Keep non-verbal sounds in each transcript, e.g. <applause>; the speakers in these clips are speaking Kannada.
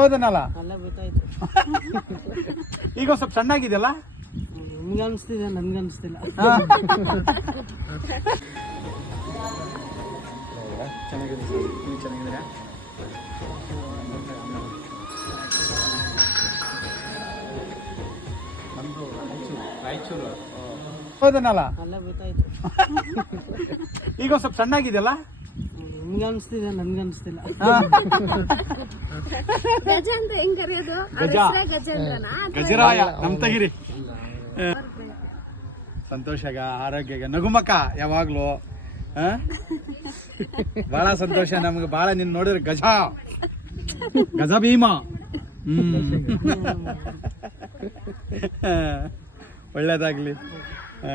ಹೌದನಲ್ಲ? <laughs> ಈಗ ಒಂದ್ ಸ್ವಲ್ಪ ಸಣ್ಣಾಗಿದೆಯಲ್ಲ? ನಿಮ್ಗೆ ಅನಿಸ್ತಿದೆ ನನ್ಗೆ ಅನಿಸ್ತಿಲ್ಲ. ಚೆನ್ನಾಗಿದೆ ಸರ್ ನೀವು ಚೆನ್ನಾಗಿದ್ದೀರಾ ನಮ್ಮದು ರಾಯಚೂರು ರಾಯಚೂರು ಹೌದನಲ್ಲ <laughs> ಈಗ ಒಂದ್ ಸ್ವಲ್ಪ ಸಣ್ಣಾಗಿದೆಯಲ್ಲ? ನಿಮ್ಗೆ ಅನಿಸ್ತಿದೆ ನನ್ಗೆ ಅನಿಸ್ತಿಲ್ಲ ಗಜ ಅಂತ ಹೆಂಗ್ ಕರೆಯೋದು? ಅವ್ರ ಗಜ. ಗಜರಾಯ ನಮ್ ತಗಿರಿ. ಸಂತೋಷಗ ಆರೋಗ್ಯಗ ನಗುಮಕ್ಕ ಯಾವಾಗ್ಲೂ ಆ? ಬಹಳ ಸಂತೋಷ ನಮ್ಗೆ ಬಹಳ ನಿನ್ ನೋಡಿದ್ರೆ ಗಜ. ಗಜ ಭೀಮ. ಹ್ಮ್. ಒಳ್ಳೇದಾಗ್ಲಿ. ಆ.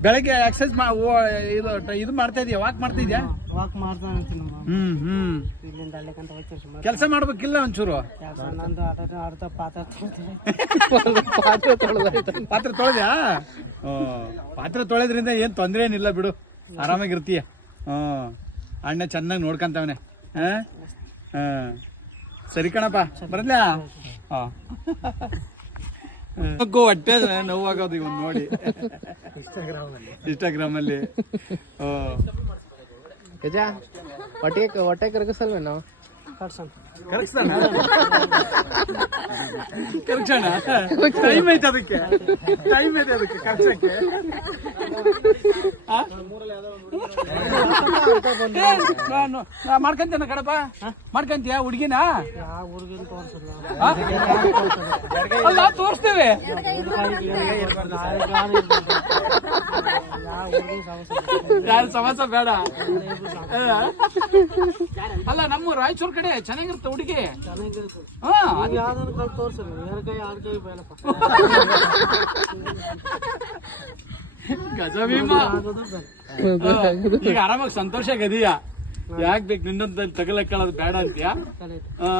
ಬೆಳಗ್ಗೆ ಎಕ್ಸಸೈಸ್ ಮಾ ಓ, ಇದು ಇದು ಮಾಡ್ತಾ ಇದೀಯ? ವಾಕ್ ಮಾಡ್ತಾ ಇದೀಯಾ? ವಾಕ್ ಮಾಡ್ತಾನೆ ಅಂತೀನಿ ನಮ್ಮ ಹ್ಮ್ ಹ್ಮ್. ಇಲ್ಲಿಂದ ಕೆಲಸ ಮಾಡ್ಬೇಕಿಲ್ಲ ಒಂಚೂರು? ನಂದು ಆಟ ಆಡ್ತಾ ಪಾತ್ರ ತೊಳ್ತೀನಿ. ಪಾತ್ರೆ ತೊಳೆದ್ಯಾ? ಹ್ಞೂ ಪಾತ್ರೆ ತೊಳೆದ್ರಿಂದ ಏನು ತೊಂದರೆ ಏನಿಲ್ಲ ಬಿಡು. ಆರಾಮಾಗಿರ್ತೀಯ. ಹ್ಞೂ ಅಣ್ಣ ಚೆನ್ನಾಗಿ ನೋಡ್ಕೊಂತವನೆ. ಹಾಂ? ಹಾಂ. ಸರಿ ಕಣಪ್ಪ ಬರಲ್ಯಾ ಹಾಂ. ಹೊಟ್ಟೆ ನೋವಾಗೋದು ಇವನ್ ನೋಡಿ. ಇನ್ಸ್ಟಾಗ್ರಾಮಲ್ಲಿ ಅಲ್ಲಿ ಗಜ ಹೊಟ್ಟೆ ಹೊಟ್ಟೆ ಕರಗಿಸಲ್ವೇ ನಾವು ಕಳ್ಸೋಣ ಕರಗಿಸ್ತಾನ ಕರಗ್ಸೋಣ ಟೈಮ್ ಐತೆ ಅದಕ್ಕೆ. ಟೈಮ್ ಐತೆ ಅದಕ್ಕೆ ಕರ್ಸಕ್ಕೆ ಮಾಡ್ಕೊಂತೇನ ಕಡಪ ಮಾಡ್ಕಂತೀಯ? ಹುಡ್ಗಿನ? ಅಲ್ಲ ತೋರಿಸ್ತೇವೆ. ಯಾರು ಸಮಸ್ಯೆ ಬೇಡ. ಆ. ಅಲ್ಲ ನಮ್ಮ ರಾಯಚೂರ್ ಕಡೆ ಚೆನ್ನಾಗಿರುತ್ತೆ ಹುಡುಗಿ. ಚೆನ್ನಾಗಿರುತ್ತೆ ಹಾ ನೀವು ಯಾವ್ದಾದ್ರು ಕಲ್ ತೋರಿಸಿಲ್ಲ ಎರಡು ಕೈ ಆರು ಕೈ ಬೇಡಪ್ಪ ಗಜ ಭೀಮ. ಆಗೋದು ಬೇಡ ಆ, ಈಗ ಆರಾಮಾಗಿ ಸಂತೋಷ ಗದಿಯ. ಯಾಕ್ ಬೇಕು ನಿನ್ನಂತ ತಗಲಕ್ಕಳೋದು ಬೇಡ ಅಂತೀಯಾ? ಕರೆಕ್ಟ್ ಆ?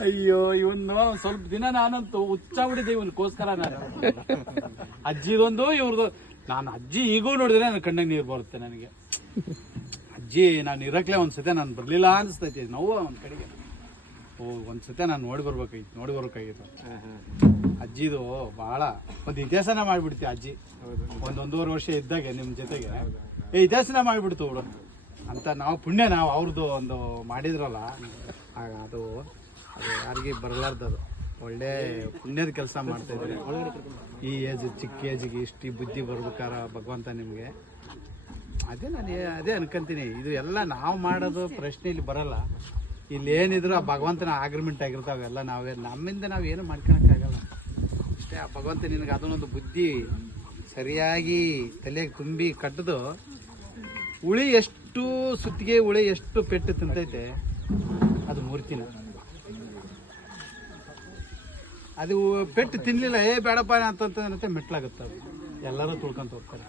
ಅಯ್ಯೋ ಇವನು ಸ್ವಲ್ಪ ದಿನ ನಾನಂತೂ ಹುಚ್ಚ ಬಿಡಿದೆ ಇವನ್ಗೋಸ್ಕರ ನಾನು. ಅಜ್ಜಿದೊಂದು ಇವ್ರದ್ದು ನಾನು ಅಜ್ಜಿ ಈಗೂ ನೋಡಿದ್ರೆ ನನ್ನ ಕಣ್ಣಿಗೆ ನೀರು ಬರುತ್ತೆ ನನಗೆ. ಅಜ್ಜಿ ನಾನು ಇರಕ್ಲೆ ಒಂದ್ಸತಿ ನಾನು ಬರಲಿಲ್ಲ ಅನಿಸ್ತೈತಿ. ನೋವು ಒಂದ್ ಕಡೆಗೆ ಓ ಒಂದ್ಸತಿ ನಾನು ನೋಡಿ ಬರ್ಬೇಕಾಗಿತ್ತು ನೋಡಿ ಬರ್ಬೇಕಾಗಿತ್ತು ಅಜ್ಜಿದು ಬಹಳ ಒಂದು ಇತಿಹಾಸನ ಮಾಡ್ಬಿಡ್ತಿ ಅಜ್ಜಿ. ಒಂದೊಂದೂವರೆ ವರ್ಷ ಇದ್ದಾಗೆ ನಿಮ್ ಜೊತೆಗೆ. ಏ ಇತಿಹಾಸನ ಮಾಡ್ಬಿಡ್ತು ಬಿಡು. ಅಂತ ನಾವು ಪುಣ್ಯ ನಾವು ಅವ್ರದ್ದು ಒಂದು ಮಾಡಿದ್ರಲ್ಲ. ಅದು ಅದು ಯಾರಿಗೆ ಬರಲಾರ್ದು ಅದು. ಒಳ್ಳೆ ಪುಣ್ಯದ ಕೆಲಸ ಮಾಡ್ತಾ ಇದ್ದಾರೆ. ಈ ಏಜ್ ಚಿಕ್ಕ ಏಜ್ಗೆ ಇಷ್ಟು ಬುದ್ಧಿ ಬರ್ಬೇಕಾರ ಭಗವಂತ ನಿಮಗೆ. ಅದೇ ನಾನು ಅದೇ ಅನ್ಕೊಂತೀನಿ. ಇದು ಎಲ್ಲ ನಾವು ಮಾಡೋದು ಪ್ರಶ್ನೆ ಇಲ್ಲಿ ಬರಲ್ಲ. ಇಲ್ಲಿ ಏನಿದ್ರು ಆ ಭಗವಂತನ ಆಗ್ರಿಮೆಂಟ್ ಆಗಿರ್ತಾವೆ ಎಲ್ಲ ನಾವೇ. ನಮ್ಮಿಂದ ನಾವು ಏನು ಮಾಡ್ಕೊಳಕ್ಕಾಗಲ್ಲ. ಅಷ್ಟೇ ಆ ಭಗವಂತ ನಿನಗೆ ಅದನ್ನೊಂದು ಬುದ್ಧಿ ಸರಿಯಾಗಿ ತಲೆಗೆ ತುಂಬಿ ಕಟ್ಟದು ಉಳಿ ಎಷ್ಟು ಸುತ್ತಿಗೆ ಉಳಿ ಎಷ್ಟು ಪೆಟ್ಟು ತಿಂತೈತೆ, ಅದು ಮೂರ್ತಿನ. ಅದು ಪೆಟ್ಟು ತಿನ್ನಲಿಲ್ಲ ಏ ಬೇಡಪ್ಪ ಅಂತಂತ ಮೆಟ್ಲಾಗುತ್ತೆ ಅದು. ಎಲ್ಲರೂ ತುಳ್ಕೊಂತ ಹೋಗ್ತಾರೆ.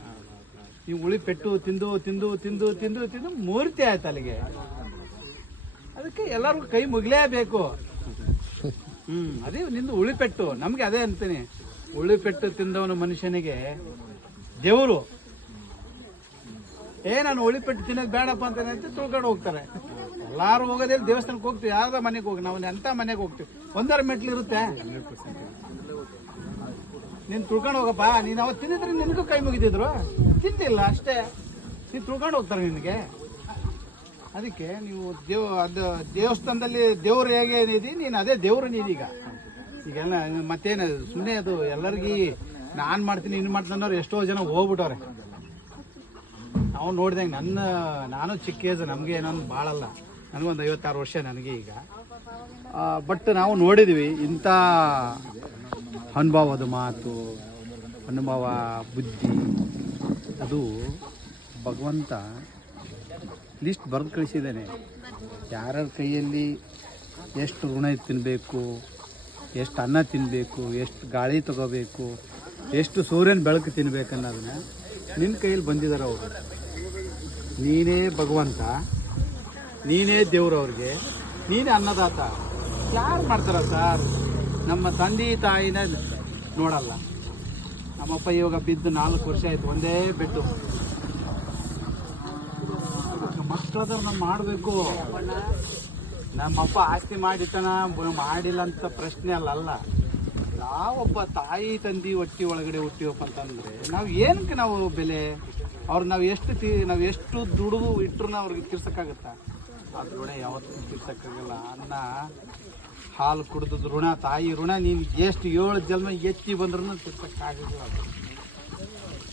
ನೀವು ಉಳಿ ಪೆಟ್ಟು ತಿಂದು ತಿಂದು ತಿಂದು ತಿಂದು ತಿಂದು ಮೂರ್ತಿ ಆಯ್ತು ಅಲ್ಲಿಗೆ. ಅದಕ್ಕೆ ಎಲ್ಲರಿಗೂ ಕೈ ಮುಗಿಲೇಬೇಕು. ಹ್ಞೂ ಅದೇ ನಿಂದು ಉಳಿಪೆಟ್ಟು ನಮಗೆ ಅದೇ ಅಂತೀನಿ. ಉಳಿಪೆಟ್ಟು ತಿಂದವನು ಮನುಷ್ಯನಿಗೆ ದೇವರು. ಏ, ನಾನು ಉಳಿಪೆಟ್ಟು ತಿನ್ನೋದು ಬೇಡಪ್ಪ ಅಂತ ತುಳ್ಕೊಂಡು ಹೋಗ್ತಾರೆ. ಎಲ್ಲಾರು ಹೋಗೋದೇ ದೇವಸ್ಥಾನಕ್ಕೆ ಹೋಗ್ತೀವಿ. ಯಾವ್ದ ಮನೆಗೆ ಹೋಗಿ ನಾವು ಎಂತ ಮನೆಗೆ ಹೋಗ್ತೀವಿ. ಒಂದರ ಮೆಟ್ಲು ಇರುತ್ತೆ. ನೀನು ತುಳ್ಕೊಂಡು ಹೋಗಪ್ಪ. ನೀನ್ ಅವತ್ತು ತಿಂದಿದ್ರೆ ನಿನಗೂ ಕೈ ಮುಗಿದಿದ್ರು. ತಿಂದಿಲ್ಲ, ಅಷ್ಟೇ. ನೀನು ತುಳ್ಕೊಂಡು ಹೋಗ್ತಾರೆ ನಿನಗೆ. ಅದಕ್ಕೆ ನೀವು ದೇವ್, ಅದು ದೇವಸ್ಥಾನದಲ್ಲಿ ದೇವ್ರು ಹೇಗೆ ಏನಿದೆ ನೀನು ಅದೇ ದೇವ್ರು ನೀನೀಗ ಈಗೆಲ್ಲ ಮತ್ತೇನು ಸುಮ್ಮನೆ ಅದು ಎಲ್ಲರಿಗೂ ನಾನು ಮಾಡ್ತೀನಿ ಇನ್ನು ಮಾಡ್ತೀನಿ ಅನ್ನೋರು ಎಷ್ಟೋ ಜನ ಹೋಗ್ಬಿಟ್ಟವ್ರೆ. ನಾವು ನೋಡ್ದಂಗೆ ನನ್ನ, ನಾನು ಚಿಕ್ಕ ಏಜ್, ನಮಗೆ ಏನೊಂದು ಭಾಳಲ್ಲ ನನಗೊಂದು ಐವತ್ತಾರು ವರ್ಷ ನನಗೆ ಈಗ. ಬಟ್ ನಾವು ನೋಡಿದ್ವಿ, ಇಂಥ ಅನುಭವದ ಮಾತು, ಅನುಭವ, ಬುದ್ಧಿ, ಅದು ಭಗವಂತ ಲಿಸ್ಟ್ ಬರೆದು ಕಳಿಸಿದ್ದಾನೆ. ಯಾರ್ಯಾರ ಕೈಯಲ್ಲಿ ಎಷ್ಟು ಋಣ ತಿನ್ನಬೇಕು ಎಷ್ಟು ಅನ್ನ ತಿನ್ನಬೇಕು ಎಷ್ಟು ಗಾಳಿ ತಗೋಬೇಕು, ಎಷ್ಟು ಸೂರ್ಯನ ಬೆಳಕು ತಿನ್ಬೇಕು ಅನ್ನೋದನ್ನ ನಿನ್ನ ಕೈಯಲ್ಲಿ ಬಂದಿದ್ದಾರೆ ಅವರು. ನೀನೇ ಭಗವಂತ. ನೀನೇ ದೇವ್ರು ಅವ್ರಿಗೆ ನೀನೇ ಅನ್ನದಾತ. ಯಾರು ಮಾಡ್ತಾರ ಸರ್? ನಮ್ಮ ತಂದೆ ತಾಯಿನ ನೋಡಲ್ಲ. ನಮ್ಮಪ್ಪ ಇವಾಗ ಬಿದ್ದು ನಾಲ್ಕು ವರ್ಷ ಆಯ್ತು, ಒಂದೇ ಬೆಡ್ಡು. ನಾವು ಮಾಡಬೇಕು. ನಮ್ಮಪ್ಪ ಆಸ್ತಿ ಮಾಡಿತನ ಮಾಡಿಲ್ಲ ಅಂತ ಪ್ರಶ್ನೆ ಅಲ್ಲ ಅಲ್ಲ. ನಾವೊಬ್ಬ ತಾಯಿ ತಂದಿ ಹೊಟ್ಟಿ ಒಳಗಡೆ ಹುಟ್ಟಿವಪ್ಪ ಅಂತಂದ್ರೆ, ನಾವು ಏನಕ್ಕೆ ನಾವು ಬೆಲೆ? ಅವ್ರು ನಾವು ಎಷ್ಟು ತಿ ನಾವು ಎಷ್ಟು ದುಡಿದು ಇಟ್ಟರು ಅವ್ರಿಗೆ ತೀರ್ಸಕ್ಕಾಗತ್ತಾ? ಆ ಋಣ ಯಾವತ್ತೂ ತೀರ್ಸಕ್ಕಾಗಲ್ಲ. ಅನ್ನ, ಹಾಲು ಕುಡಿದ ಋಣ, ತಾಯಿ ಋಣ, ನೀನು ಎಷ್ಟು ಏಳು ಜನ್ಮ ಎತ್ತಿ ಬಂದ್ರೂ ತೀರ್ಸಕ್ಕಾಗಲ್ಲ ಅದು.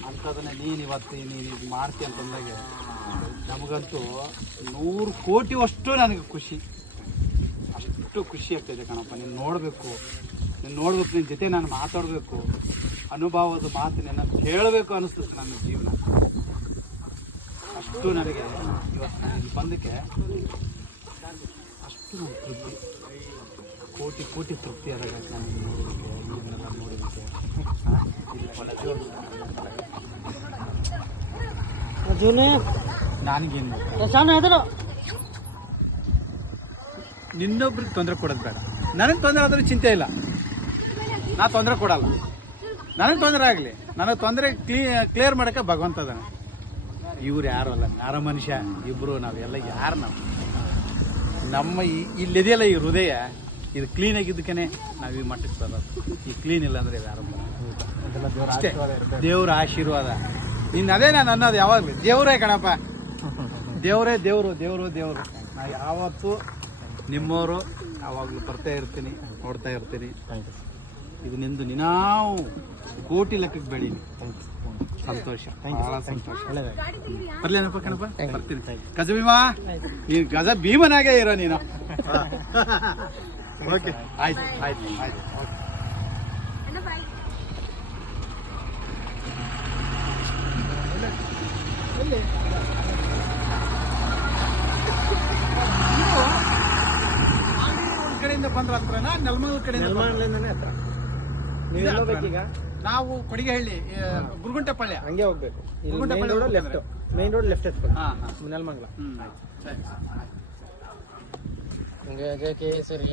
ಅಂಥದನ್ನ ನೀನು ಇವತ್ತು ನೀನು ಇದು ಮಾಡ್ತಿ ಅಂತಂದಾಗ ನಮಗಂತೂ ನೂರು ಕೋಟಿ ಅಷ್ಟು ನನಗೆ ಖುಷಿ. ಅಷ್ಟು ಖುಷಿ ಆಗ್ತದೆ ಕಣಪ್ಪ, ನೀನು ನೋಡಬೇಕು. ನೀನು ನೋಡ್ಬೇಕು ನಿನ್ನ ಜೊತೆ ನಾನು ಮಾತಾಡಬೇಕು. ಅನುಭವದ ಮಾತು ನಿನ್ನ ಕೇಳಬೇಕು ಅನಿಸ್ತದೆ ನನ್ನ ಜೀವನ. ಅಷ್ಟು ನನಗೆ ಇವತ್ತು ನಾನು ಇಲ್ಲಿ ಬಂದಕ್ಕೆ ಅಷ್ಟು ನನ್ನ ತೃಪ್ತಿ ಕೋಟಿ ಕೋಟಿ ತೃಪ್ತಿ ಆದಾಗ ನಾನು ನೋಡೋದಕ್ಕೆ ಇದನ್ನೆಲ್ಲ ನೋಡೋದಕ್ಕೆ ಹಾ, ಇಲ್ಲಿ ಒಳ್ಳೆ ಜೋರು. ಜೂನಿ ನನಗೇನು ಹೆದರು. ನಿನ್ನೊಬ್ರಿಗೆ ತೊಂದರೆ ಕೊಡೋದು ಬೇಡ. ನನಗೆ ತೊಂದರೆ ಆದ್ರೂ ಚಿಂತೆ ಇಲ್ಲ. ನಾ ತೊಂದರೆ ಕೊಡಲ್ಲ. ನನಗೆ ತೊಂದರೆ ಆಗಲಿ. ನನಗೆ ತೊಂದರೆ ಕ್ಲೀ ಕ್ಲಿಯರ್ ಮಾಡೋಕೆ ಭಗವಂತ ಅದಾನೆ ಇವ್ರು ಯಾರು ಅಲ್ಲ? ನರ ಮನುಷ್ಯ ಇಬ್ಬರು ನಾವೆಲ್ಲ ಯಾರು ನಾವು? ನಮ್ಮ ಈ- ಇಲ್ಲಿದೆಯಲ್ಲ ಈ ಹೃದಯ ಇದು ಕ್ಲೀನ್ ಆಗಿದ್ದಕ್ಕೇನೆ ನಾವು ಈ ಮಟ್ಟಕ್ಕೆ ಬರೋದು. ಈ ಕ್ಲೀನ್ ಇಲ್ಲ ಅಂದ್ರೆ ಯಾರು. ಅಷ್ಟೇ. ದೇವ್ರ ಆಶೀರ್ವಾದ. ಇನ್ನು ಅದೇ ನಾನು ಅನ್ನೋದು ಯಾವಾಗಲೂ ದೇವರೇ ಕಣಪ್ಪ. ದೇವರೇ ದೇವರು ದೇವರು ದೇವರು. ನಾ ಯಾವತ್ತೂ ನಿಮ್ಮವರು ಯಾವಾಗಲೂ ಬರ್ತಾ ಇರ್ತೀನಿ ನೋಡ್ತಾ ಇರ್ತೀನಿ. ಇದು ನಿಂದು ನೀನಾವು ಕೋಟಿ ಲೆಕ್ಕಕ್ಕೆ ಬೆಳೀನಿ ಸಂತೋಷ. ಬಹಳ ಸಂತೋಷ. ಬರ್ಲೇನಪ್ಪ ಕಣಪ್ಪ. ಬರ್ತೀನಿ. ಗಜ ಭೀಮಾ ನೀನು ಗಜ ಭೀಮನಾಗೆ ಇರೋ ನೀನು. <laughs> ಓಕೆ ಆಯ್ತು ಆಯ್ತು ಆಯ್ತು. ಒಂದ್ ಕಡೆಯಿಂದ ಬಂದ್ರ ಹತ್ರನಾ ನೆಲಮಂಗಲ ಕಡೆಯಿಂದ ಬಂದ್ರಾ? ಬೇಕೀಗ? ನಾವು ಕೊಡಿಗೆಹಳ್ಳಿ ಗುರುಗುಂಟೆಪಾಳ್ಯ. ಹಂಗೆ ಹೋಗ್ಬೇಕು. ಇಲ್ಲಿ Gurugunte main road left main road left ಎತ್ಕೊಳ್ಳಿ. ಹಾ ನೆಲಮಂಗಲ ಸರಿ ಗಜ ಕೇಸರಿ